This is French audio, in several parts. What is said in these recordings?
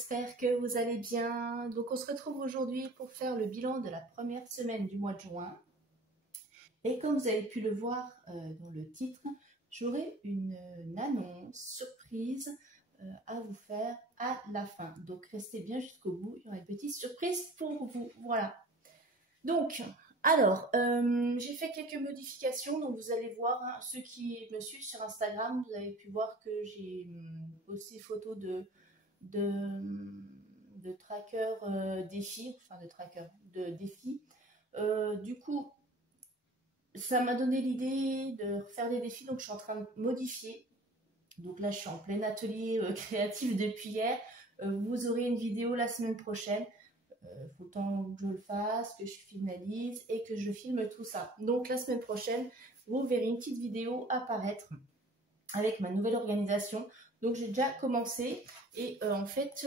j'espère que vous allez bien. Donc on se retrouve aujourd'hui pour faire le bilan de la première semaine du mois de juin. Et comme vous avez pu le voir dans le titre, j'aurai une annonce surprise à vous faire à la fin. Donc restez bien jusqu'au bout, il y aura une petite surprise pour vous. Voilà. Donc, alors, j'ai fait quelques modifications, donc vous allez voir, hein, ceux qui me suivent sur Instagram, vous avez pu voir que j'ai posté une photo de tracker défi, enfin de tracker de défi. Du coup, ça m'a donné l'idée de faire des défis, donc je suis en train de modifier. Donc là, je suis en plein atelier créatif depuis hier. Vous aurez une vidéo la semaine prochaine. Faut tant que je le fasse, que je finalise et que je filme tout ça. Donc la semaine prochaine, vous verrez une petite vidéo apparaître avec ma nouvelle organisation. Donc j'ai déjà commencé et en fait,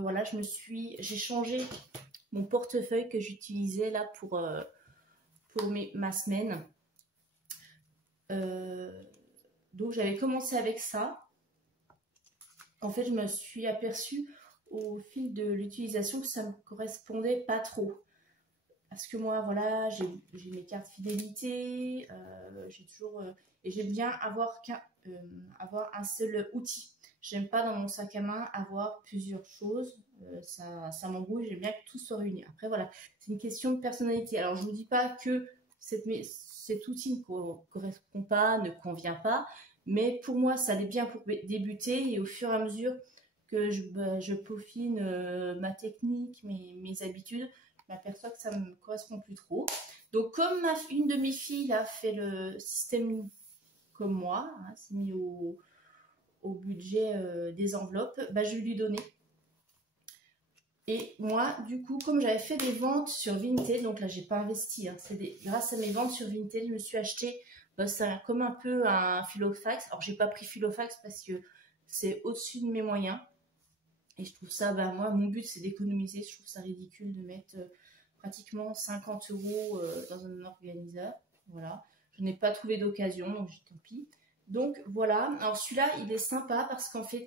voilà, j'ai changé mon portefeuille que j'utilisais là pour ma semaine. Donc j'avais commencé avec ça. En fait, je me suis aperçue au fil de l'utilisation que ça ne me correspondait pas trop. Parce que moi, voilà, j'ai mes cartes fidélité, j'ai toujours... et j'aime bien avoir un seul outil. J'aime pas dans mon sac à main avoir plusieurs choses. Ça m'embrouille, j'aime bien que tout soit réuni. Après, voilà, c'est une question de personnalité. Alors, je ne vous dis pas que cet outil ne correspond pas, ne convient pas. Mais pour moi, ça allait bien pour débuter. Et au fur et à mesure que je peaufine ma technique, mes habitudes, je m'aperçois que ça ne me correspond plus trop. Donc, comme une de mes filles a fait le système comme moi, hein, c'est mis au budget des enveloppes, bah, je vais lui donner. Et moi, du coup, comme j'avais fait des ventes sur Vinted, donc là, j'ai pas investi, hein, grâce à mes ventes sur Vinted, je me suis acheté, c'est comme un peu un Filofax. Alors, j'ai pas pris Filofax parce que c'est au-dessus de mes moyens. Et je trouve ça, moi, mon but, c'est d'économiser. Je trouve ça ridicule de mettre pratiquement 50 € dans un organiseur. Voilà. Je n'ai pas trouvé d'occasion, donc tant pis. Donc, voilà. Alors, celui-là, il est sympa parce qu'en fait,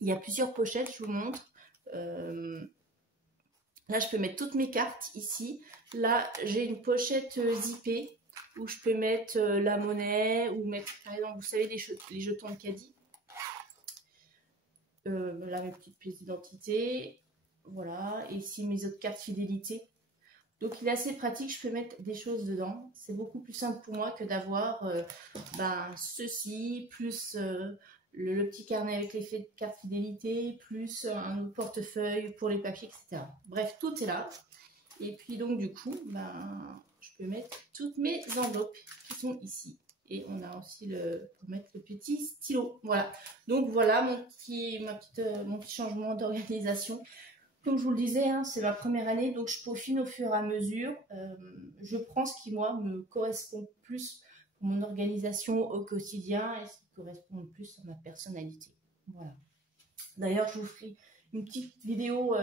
il y a plusieurs pochettes, je vous montre. Là, je peux mettre toutes mes cartes ici. Là, j'ai une pochette zippée où je peux mettre la monnaie ou mettre, par exemple, vous savez, les jetons de caddie. Là, mes petites pièces d'identité. Voilà. Et ici, mes autres cartes fidélité. Donc, il est assez pratique. Je peux mettre des choses dedans. C'est beaucoup plus simple pour moi que d'avoir ceci, plus le petit carnet avec les cartes fidélité, plus un portefeuille pour les papiers, etc. Bref, tout est là. Et puis, donc, du coup, je peux mettre toutes mes enveloppes qui sont ici. Et on a aussi pour mettre le petit stylo. Voilà. Donc voilà mon petit changement d'organisation. Comme je vous le disais, hein, c'est ma première année, donc je peaufine au fur et à mesure. Je prends ce qui, moi, me correspond plus pour mon organisation au quotidien et ce qui correspond le plus à ma personnalité. Voilà. D'ailleurs, je vous ferai une petite vidéo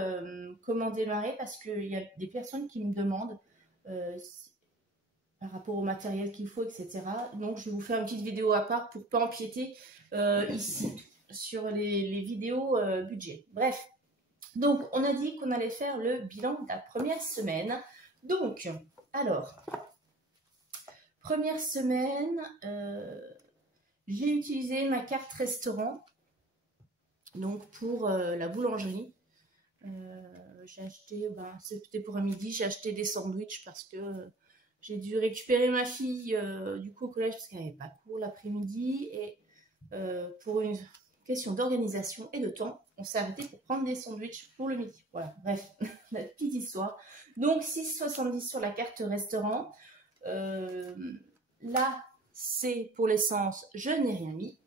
comment démarrer parce qu'il y a des personnes qui me demandent par rapport au matériel qu'il faut, etc. Donc, je vais vous faire une petite vidéo à part pour ne pas empiéter ici sur les vidéos budget. Bref, donc on a dit qu'on allait faire le bilan de la première semaine. Donc, alors, première semaine, j'ai utilisé ma carte restaurant donc pour la boulangerie. J'ai acheté, c'était pour un midi, j'ai acheté des sandwichs parce que j'ai dû récupérer ma fille du coup au collège parce qu'elle n'avait pas cours l'après-midi et pour une question d'organisation et de temps, on s'est arrêté pour prendre des sandwichs pour le midi. Voilà, bref, la petite histoire. Donc 6,70 sur la carte restaurant. Là, c'est pour l'essence, je n'ai rien mis.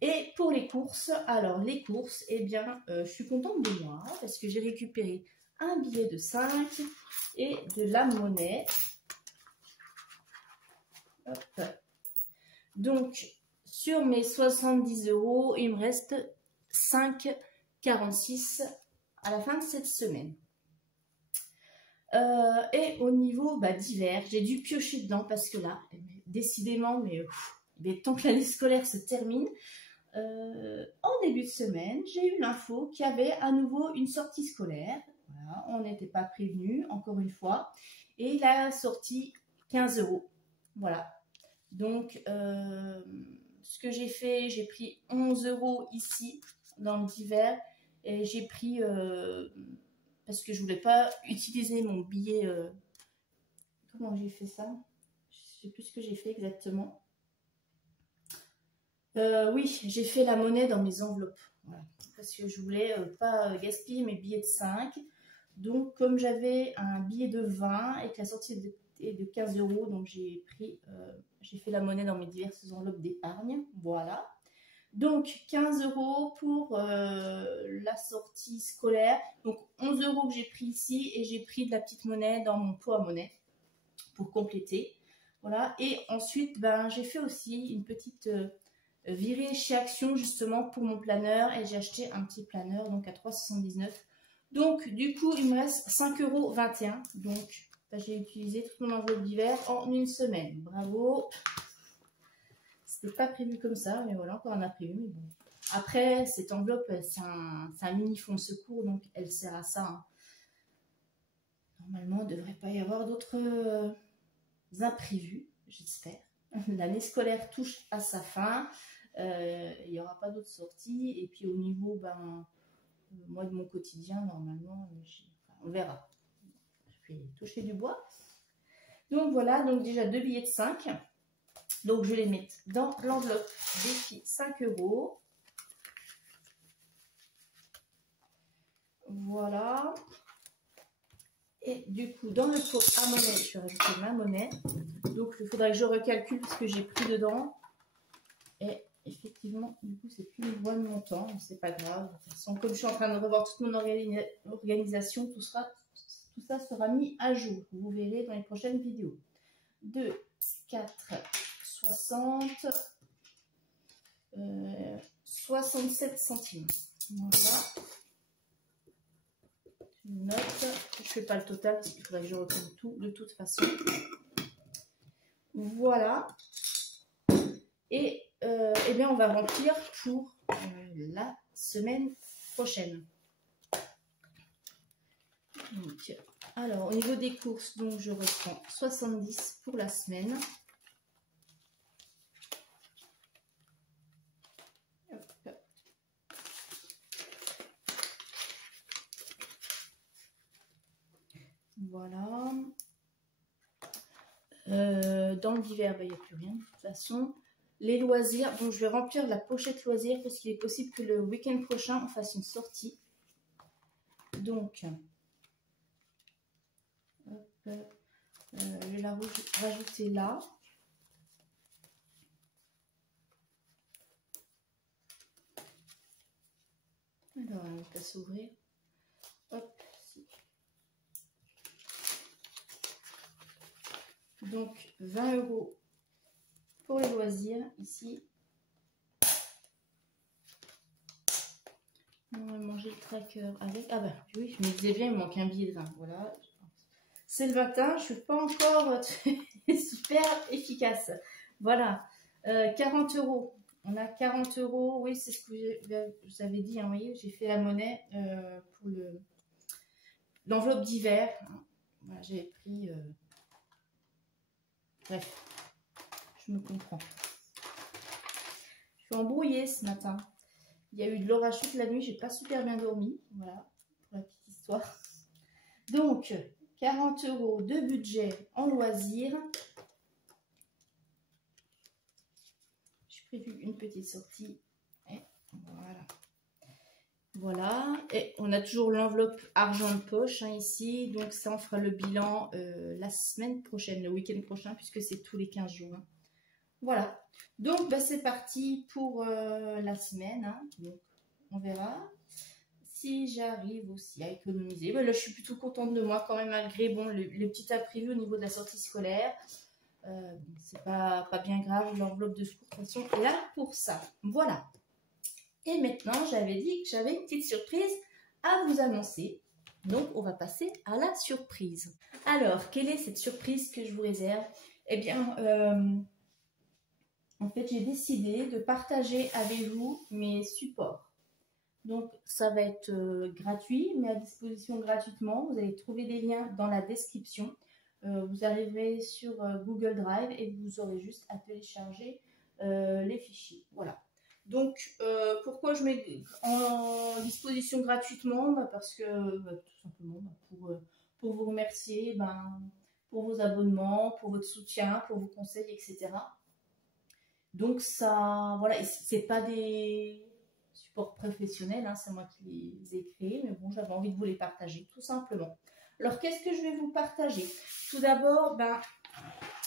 Et pour les courses, alors les courses, eh bien, je suis contente de moi parce que j'ai récupéré un billet de 5 et de la monnaie. Hop. Donc, sur mes 70 €, il me reste 5,46 à la fin de cette semaine. Et au niveau divers, j'ai dû piocher dedans parce que là, décidément, mais tant que l'année scolaire se termine, en début de semaine, j'ai eu l'info qu'il y avait à nouveau une sortie scolaire. Voilà, on n'était pas prévenu, encore une fois. Et la sortie, 15 €. Voilà. Donc, ce que j'ai fait, j'ai pris 11 € ici, dans le divers. Et j'ai pris, parce que je voulais pas utiliser mon billet. Comment j'ai fait ça? Je sais plus ce que j'ai fait exactement. Oui, j'ai fait la monnaie dans mes enveloppes. Voilà. Parce que je voulais pas gaspiller mes billets de 5. Donc, comme j'avais un billet de 20 et que la sortie est de 15 €, donc j'ai fait la monnaie dans mes diverses enveloppes d'épargne. Voilà. Donc, 15 € pour la sortie scolaire. Donc, 11 € que j'ai pris ici et j'ai pris de la petite monnaie dans mon pot à monnaie pour compléter. Voilà. Et ensuite, ben, j'ai fait aussi une petite virée chez Action justement pour mon planeur et j'ai acheté un petit planeur donc à 3,79 €. Donc, du coup, il me reste 5,21 €. Donc, ben, j'ai utilisé toute mon enveloppe d'hiver en une semaine. Bravo! C'était pas prévu comme ça, mais voilà, encore un imprévu. Mais bon. Après, cette enveloppe, c'est un mini fonds de secours, donc elle sert à ça. Hein. Normalement, il ne devrait pas y avoir d'autres imprévus, j'espère. L'année scolaire touche à sa fin. Il n'y aura pas d'autres sorties. Et puis au niveau, ben, moi de mon quotidien, normalement, on verra. Je vais toucher du bois. Donc voilà, donc déjà 2 billets de 5. Donc, je les mets dans l'enveloppe défi 5 €. Voilà. Et du coup, dans le pot à monnaie, je vais rajouter ma monnaie. Donc, il faudrait que je recalcule ce que j'ai pris dedans. Et effectivement, du coup, c'est plus le bon montant. C'est pas grave. De toute façon, comme je suis en train de revoir toute mon organisation, tout ça sera mis à jour. Vous verrez dans les prochaines vidéos. 2, 4... 60, 67 centimes. Voilà. Je note. Je ne fais pas le total parce qu'il faudrait que je reprenne tout de toute façon. Voilà. Et eh bien, on va remplir pour la semaine prochaine. Donc, alors, au niveau des courses, donc je reprends 70 pour la semaine. Voilà. Dans le divers, il n'y a plus rien de toute façon. Les loisirs, donc je vais remplir la pochette loisirs parce qu'il est possible que le week-end prochain on fasse une sortie. Donc, hop, je vais la rajouter là. Alors, elle va pas s'ouvrir. Hop. Donc 20 € pour les loisirs ici. On va manger le tracker avec. Ah bah oui, je me disais bien, il me manque un billet de 20. Voilà. C'est le matin, je ne suis pas encore super efficace. Voilà. 40 €. On a 40 €. Oui, c'est ce que je vous avais dit. Hein, vous voyez, j'ai fait la monnaie pour l'enveloppe d'hiver. Voilà, j'avais pris. Bref, je me comprends. Je suis embrouillée ce matin. Il y a eu de l'orage toute la nuit, j'ai pas super bien dormi. Voilà, pour la petite histoire. Donc, 40 € de budget en loisirs. J'ai prévu une petite sortie. Et voilà. Voilà, et on a toujours l'enveloppe argent de poche hein, ici, donc ça on fera le bilan la semaine prochaine, le week-end prochain, puisque c'est tous les 15 jours. Hein. Voilà, donc bah, c'est parti pour la semaine, hein. Donc on verra si j'arrive aussi à économiser. Bah, là je suis plutôt contente de moi quand même, malgré bon, les petits imprévus au niveau de la sortie scolaire. C'est pas bien grave, l'enveloppe de secours de toute façon est là pour ça. Voilà. Et maintenant, j'avais dit que j'avais une petite surprise à vous annoncer. Donc, on va passer à la surprise. Alors, quelle est cette surprise que je vous réserve? Eh bien, en fait, j'ai décidé de partager avec vous mes supports. Donc, ça va être gratuit, mais à disposition gratuitement. Vous allez trouver des liens dans la description. Vous arriverez sur Google Drive et vous aurez juste à télécharger les fichiers. Voilà. Donc, pourquoi je mets en disposition gratuitement? Parce que, tout simplement, pour vous remercier, pour vos abonnements, pour votre soutien, pour vos conseils, etc. Donc, ça, voilà, c'est pas des supports professionnels, hein, c'est moi qui les ai créés, mais bon, j'avais envie de vous les partager, tout simplement. Alors, qu'est-ce que je vais vous partager? Tout d'abord,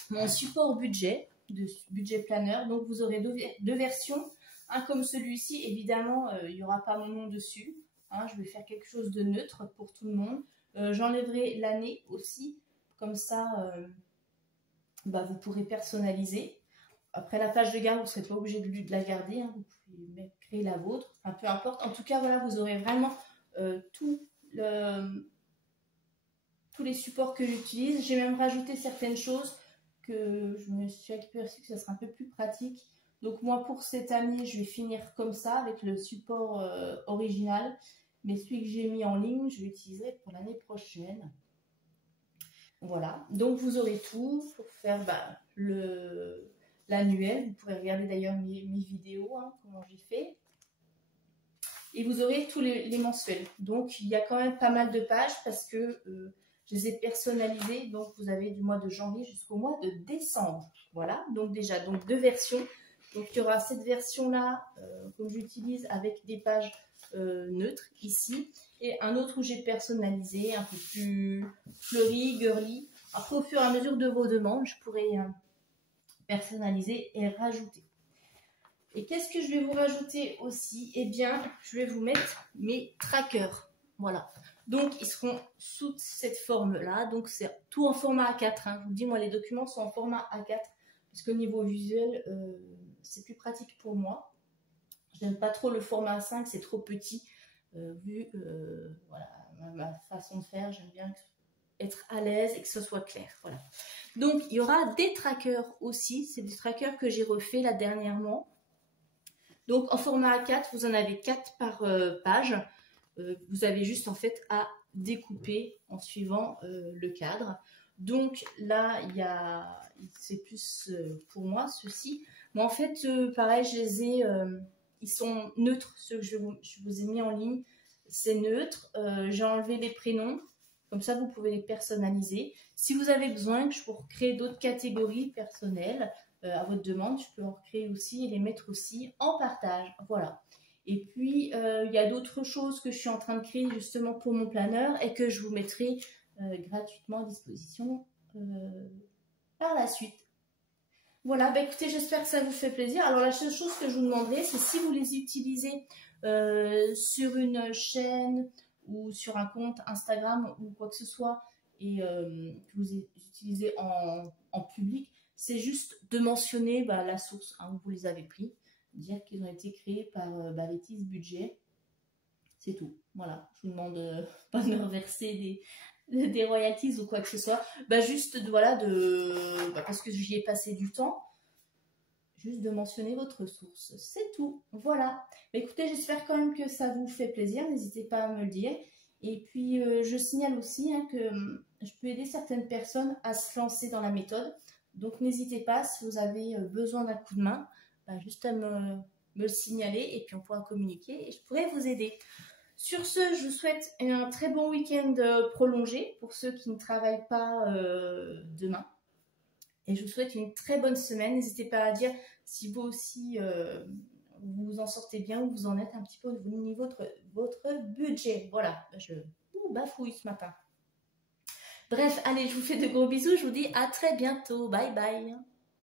mon support budget, de budget planner. Donc, vous aurez deux versions. Un comme celui-ci, évidemment, il n'y aura pas mon nom dessus. Hein, je vais faire quelque chose de neutre pour tout le monde. J'enlèverai l'année aussi. Comme ça, vous pourrez personnaliser. Après la page de garde, vous ne serez pas obligé de la garder. Hein, vous pouvez créer la vôtre. Enfin, peu importe. En tout cas, voilà, vous aurez vraiment tous les supports que j'utilise. J'ai même rajouté certaines choses que je me suis aperçue que ça sera un peu plus pratique. Donc moi, pour cette année, je vais finir comme ça, avec le support original. Mais celui que j'ai mis en ligne, je l'utiliserai pour l'année prochaine. Voilà. Donc vous aurez tout pour faire l'annuel. Vous pourrez regarder d'ailleurs mes vidéos, hein, comment j'ai fait. Et vous aurez tous les mensuels. Donc il y a quand même pas mal de pages parce que je les ai personnalisées. Donc vous avez du mois de janvier jusqu'au mois de décembre. Voilà. Donc déjà, deux versions. Donc, il y aura cette version-là, comme j'utilise, avec des pages neutres, ici. Et un autre où j'ai personnalisé, un peu plus fleuri, girly. Après, au fur et à mesure de vos demandes, je pourrai personnaliser et rajouter. Et qu'est-ce que je vais vous rajouter aussi? Eh bien, je vais vous mettre mes trackers. Voilà. Donc, ils seront sous cette forme-là. Donc, c'est tout en format A4. Hein. Je vous dis, moi, les documents sont en format A4. Parce qu'au niveau visuel, c'est plus pratique pour moi. Je n'aime pas trop le format A5, c'est trop petit. Voilà, ma façon de faire, j'aime bien être à l'aise et que ce soit clair. Voilà. Donc, il y aura des trackers aussi. C'est des trackers que j'ai refait là dernièrement. Donc, en format A4, vous en avez 4 par page. Vous avez juste en fait à découper en suivant le cadre. Donc là, c'est plus pour moi ceux-ci. Mais en fait, pareil, je les ai, ils sont neutres, ceux que je vous ai mis en ligne. C'est neutre. J'ai enlevé les prénoms. Comme ça, vous pouvez les personnaliser. Si vous avez besoin que je vous recrée d'autres catégories personnelles à votre demande, je peux en recréer aussi et les mettre aussi en partage. Voilà. Et puis, il y a d'autres choses que je suis en train de créer justement pour mon planeur et que je vous mettrai gratuitement à disposition par la suite. Voilà, écoutez, j'espère que ça vous fait plaisir. Alors, la seule chose que je vous demanderai, c'est si vous les utilisez sur une chaîne ou sur un compte Instagram ou quoi que ce soit et que vous utilisez en public, c'est juste de mentionner la source où vous les avez pris. Dire qu'ils ont été créés par Lettice Budget. C'est tout. Voilà. Je vous demande pas de me reverser des royalties ou quoi que ce soit. Juste parce que j'y ai passé du temps. Juste de mentionner votre source. C'est tout. Voilà. Écoutez, j'espère quand même que ça vous fait plaisir. N'hésitez pas à me le dire. Et puis, je signale aussi que je peux aider certaines personnes à se lancer dans la méthode. Donc, n'hésitez pas si vous avez besoin d'un coup de main. Juste à me le signaler et puis on pourra communiquer et je pourrai vous aider. Sur ce, je vous souhaite un très bon week-end prolongé pour ceux qui ne travaillent pas demain. Et je vous souhaite une très bonne semaine. N'hésitez pas à dire si vous aussi vous en sortez bien ou vous en êtes un petit peu au niveau de votre budget. Voilà, je bafouille ce matin. Bref, allez, je vous fais de gros bisous. Je vous dis à très bientôt. Bye bye.